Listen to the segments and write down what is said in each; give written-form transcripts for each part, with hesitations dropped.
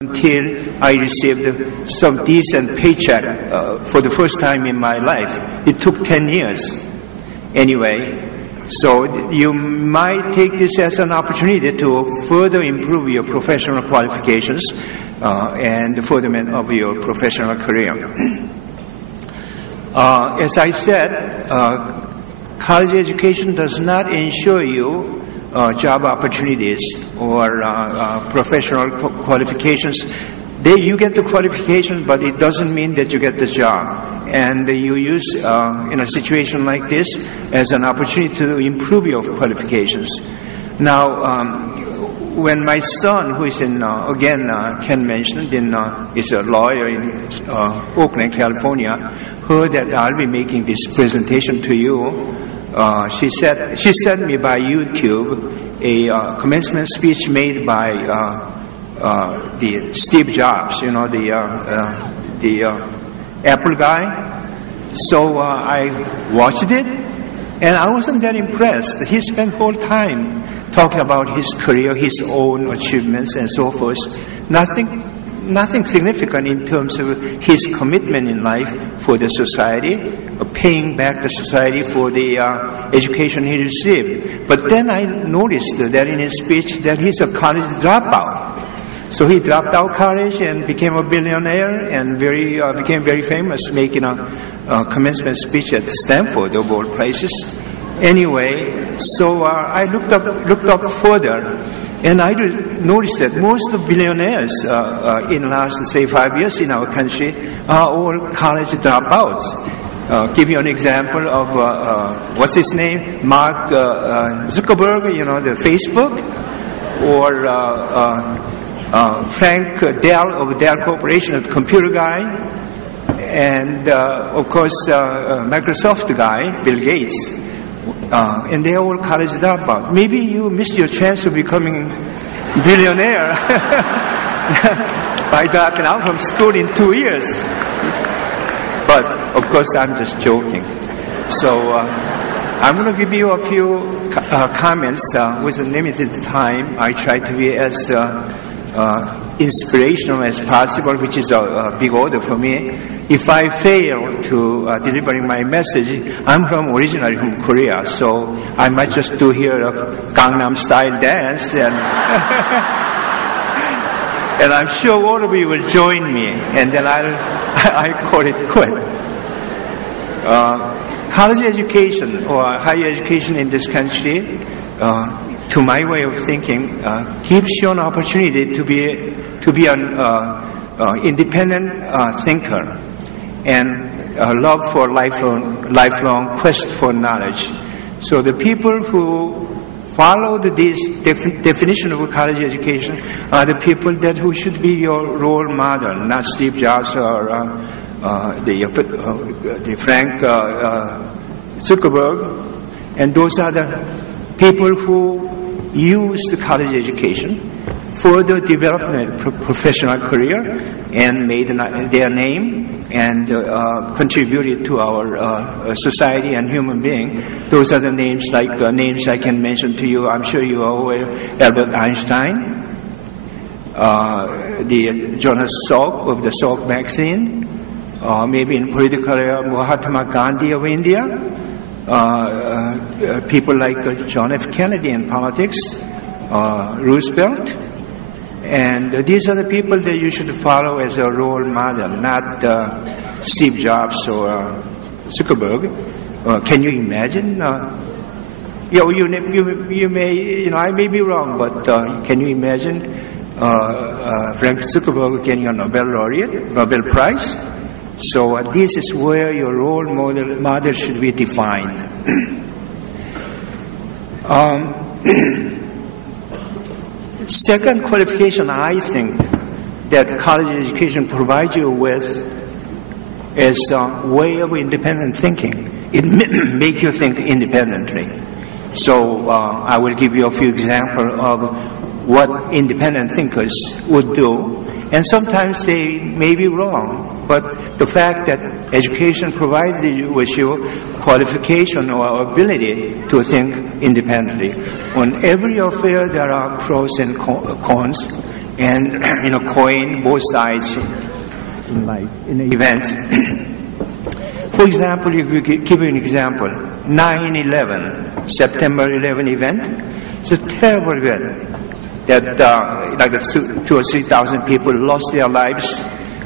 until I received some decent paycheck for the first time in my life. It took 10 years. Anyway, so you might take this as an opportunity to further improve your professional qualifications and the furtherment of your professional career. As I said, college education does not ensure you job opportunities or professional qualifications. You get the qualification, but it doesn't mean that you get the job. And you use, in a situation like this, as an opportunity to improve your qualifications. Now, when my son, who is in, again, Ken mentioned, is a lawyer in Oakland, California, heard that I'll be making this presentation to you. She sent me by YouTube a commencement speech made by the Steve Jobs, you know, the Apple guy. So I watched it, and I wasn't that impressed. He spent whole time talking about his career, his own achievements, and so forth. Nothing significant in terms of his commitment in life for the society, paying back the society for the education he received. But then I noticed that in his speech that he's a college dropout. So he dropped out college and became a billionaire and became very famous, making a commencement speech at Stanford, of all places. Anyway, so I looked up further, and I noticed that most of billionaires in the last, say, 5 years in our country are all college dropouts. Give you an example of, what's his name? Mark Zuckerberg, you know, the Facebook, or Frank Dell of Dell Corporation, the computer guy, and of course Microsoft guy, Bill Gates. And they're all college dropouts. Maybe you missed your chance of becoming billionaire by dropping out from school in 2 years. But of course, I'm just joking. So I'm going to give you a few comments with a limited time. I try to be as inspirational as possible, which is a big order for me. If I fail to delivering my message, I'm originally from Korea, so I might just do here a Gangnam style dance, and and I'm sure all of you will join me, and then I call it quit. College education or higher education in this country, to my way of thinking, gives you an opportunity to be an independent thinker and a love for lifelong quest for knowledge. So the people who follow this definition of college education are the people who should be your role model, not Steve Jobs or the Frank Zuckerberg. And those are the people who use the college education for the development of professional career and made their name and contributed to our society and human being. Those are the names I can mention to you. I'm sure you are aware. Albert Einstein, the Jonas Salk of the Salk magazine, maybe in political area, Mahatma Gandhi of India, people like John F. Kennedy in politics, Roosevelt, and these are the people that you should follow as a role model, not Steve Jobs or Zuckerberg. Can you imagine? You may, you know, I may be wrong, but can you imagine Frank Zuckerberg getting a Nobel Prize? So this is where your role model should be defined. Second qualification I think that college education provides you with is a way of independent thinking. It makes you think independently. So I will give you a few examples of what independent thinkers would do. And sometimes they may be wrong, but the fact that education provides you with your qualification or ability to think independently. On every affair there are pros and cons, and coin both sides in the events. For example, if we give you an example, 9/11, September 11 event, it's a terrible event that like 2,000 or 3,000 people lost their lives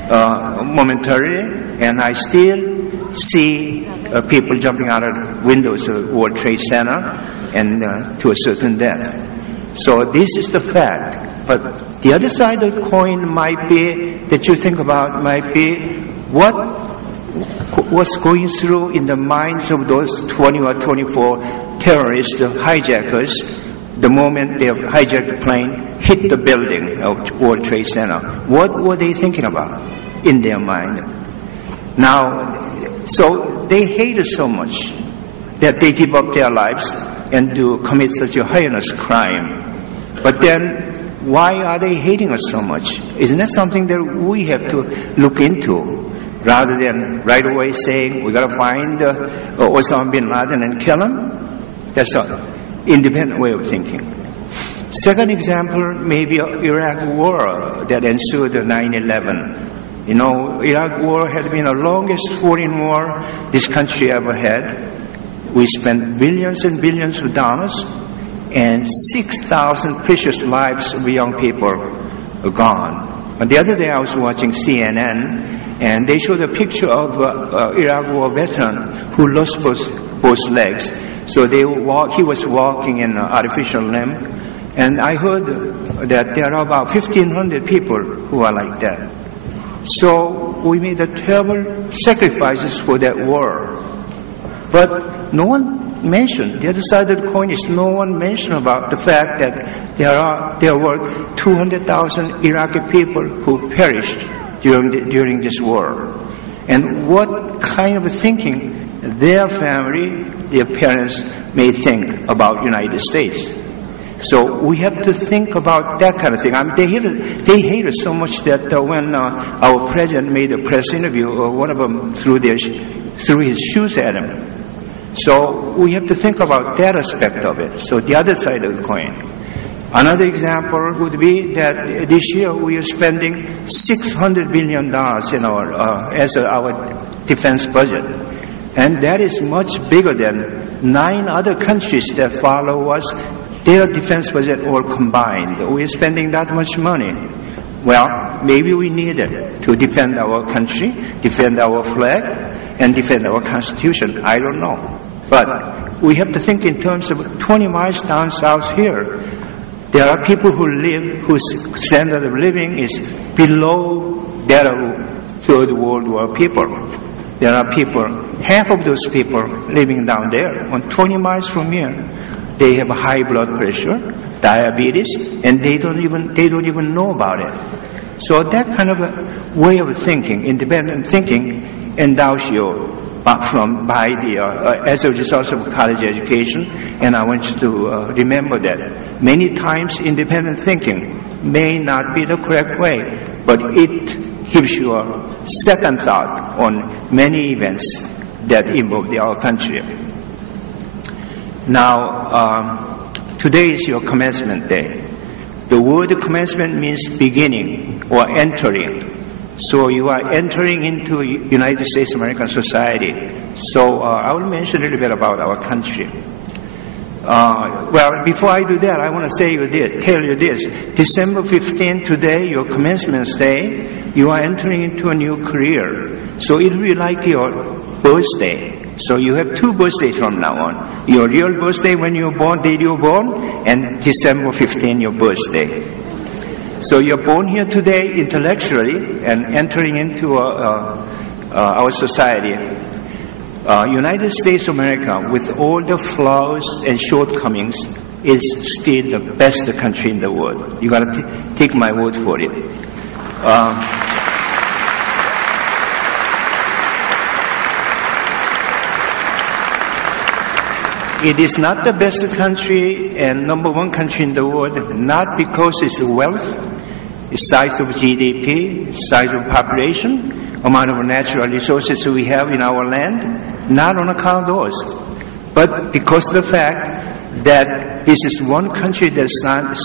momentarily, and I still see people jumping out of windows of World Trade Center and to a certain death. So this is the fact. But the other side of the coin might be, that you think about, might be what's going through in the minds of those 20 or 24 terrorists, the hijackers, the moment they hijacked the plane, hit the building of World Trade Center. What were they thinking about in their mind? Now, so they hate us so much that they give up their lives and commit such a heinous crime. But then, why are they hating us so much? Isn't that something that we have to look into, rather than right away saying we got to find Osama bin Laden and kill him? That's an independent way of thinking. Second example, maybe Iraq war that ensued 9/11. Iraq war had been the longest foreign war this country ever had. We spent billions and billions of dollars, and 6,000 precious lives of young people are gone. And the other day I was watching CNN, and they showed a picture of Iraq war veteran who lost both legs. So he was walking in an artificial limb, and I heard that there are about 1,500 people who are like that. So we made terrible sacrifices for that war. But no one mentioned, the other side of the coin is no one mentioned about the fact that there were 200,000 Iraqi people who perished during this war. And what kind of thinking their family, their parents may think about United States. So we have to think about that kind of thing. They hate us so much that when our president made a press interview, one of them threw his shoes at him. So we have to think about that aspect of it. So the other side of the coin. Another example would be that this year we are spending $600 billion as our defense budget. And that is much bigger than 9 other countries that follow us. Their defense budget all combined. We are spending that much money. Well, maybe we need it to defend our country, defend our flag, and defend our Constitution. I don't know. But we have to think in terms of 20 miles down south here. There are people whose standard of living is below that of Third World War people. There are people, half of those people living down there, 20 miles from here. They have high blood pressure, diabetes, and they don't even know about it. So that kind of a way of thinking, independent thinking, endows you as a result of college education. And I want you to remember that many times independent thinking may not be the correct way, but it gives you a second thought on many events that involve our country. Now, today is your commencement day. The word commencement means beginning or entering. So you are entering into United States American society. So I will mention a little bit about our country. Well, before I do that, I want to tell you this. December 15th, today, your commencement day, you are entering into a new career. So it will be like your birthday. So you have 2 birthdays from now on. Your real birthday when you were born, date you were born, and December 15th, your birthday. So you're born here today intellectually and entering into our society. United States of America, with all the flaws and shortcomings, is still the best country in the world. You got to take my word for it. It is not the best country and number 1 country in the world, not because it's wealth, its size of GDP, size of population, amount of natural resources we have in our land, not on account of those, but because of the fact that this is one country that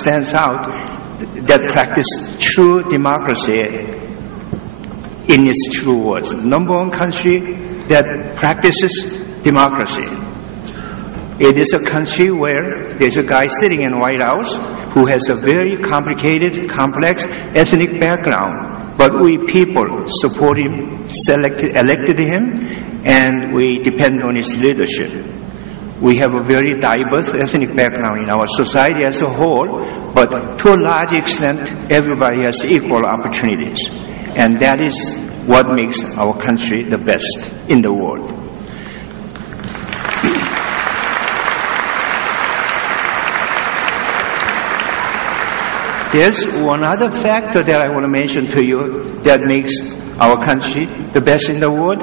stands out that practice true democracy in its true words. Number one country that practices democracy. It is a country where there's a guy sitting in the White House who has a very complicated, complex ethnic background. But we people support him, elected him, and we depend on his leadership. We have a very diverse ethnic background in our society as a whole, but to a large extent, everybody has equal opportunities. And that is what makes our country the best in the world. There's one other factor that I want to mention to you that makes our country the best in the world.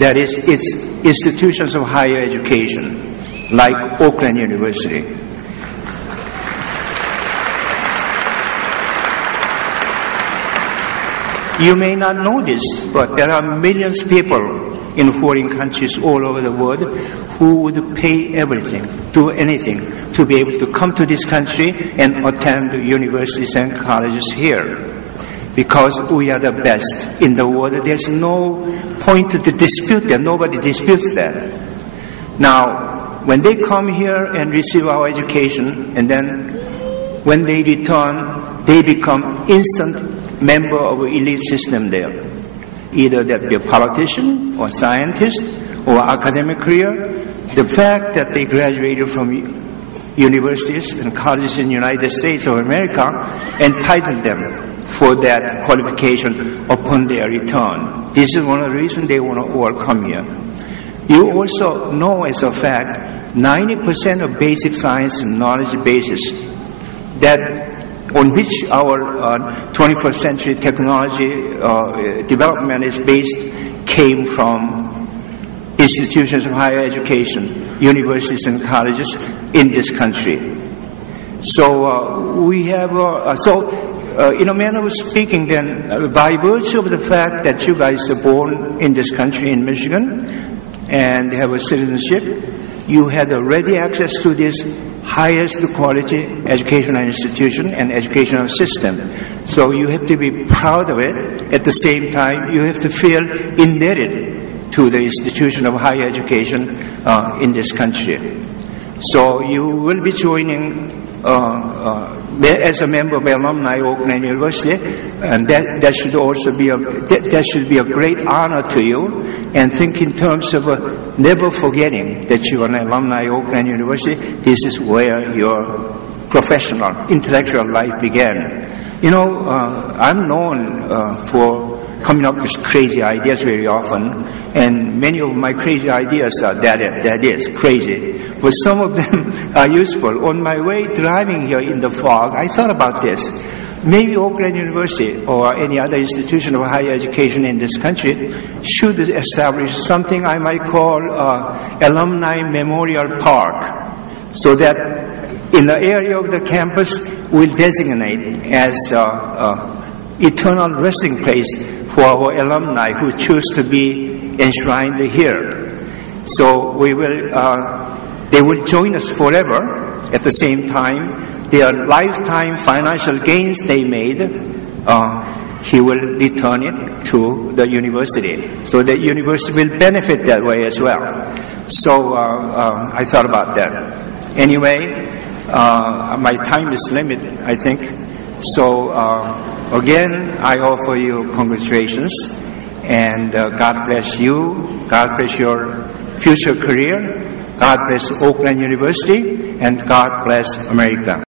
That is its institutions of higher education, like Oakland University. You may not know this, but there are millions of people in foreign countries all over the world who would pay everything, do anything, to be able to come to this country and attend universities and colleges here. Because we are the best in the world. There's no point to dispute that. Nobody disputes that. Now, when they come here and receive our education, and then when they return, they become instant member of the elite system there. Either that be a politician or scientist or academic career. The fact that they graduated from universities and colleges in the United States of America entitled them for that qualification upon their return. This is one of the reasons they want to all come here. You also know as a fact, 90% of basic science and knowledge bases that on which our 21st century technology development is based came from institutions of higher education, universities and colleges in this country. So we have, in a manner of speaking then, by virtue of the fact that you guys are born in this country in Michigan and have a citizenship, you had ready access to this highest quality educational institution and educational system. So you have to be proud of it. At the same time, you have to feel indebted to the institution of higher education in this country. So you will be joining as a member of alumni Oakland University, and that should also be a great honor to you. And think in terms of never forgetting that you are an alumni Oakland University. This is where your professional, intellectual life began. You know, I'm known for coming up with crazy ideas very often, and many of my crazy ideas are that is crazy. But some of them are useful. On my way driving here in the fog, I thought about this. Maybe Oakland University or any other institution of higher education in this country should establish something I might call Alumni Memorial Park, so that in the area of the campus we'll designate as eternal resting place for our alumni who choose to be enshrined here. So we will, they will join us forever. At the same time, their lifetime financial gains they made, he will return it to the university. So the university will benefit that way as well. So I thought about that. Anyway, my time is limited, I think. So again, I offer you congratulations, and God bless you, God bless your future career, God bless Oakland University, and God bless America.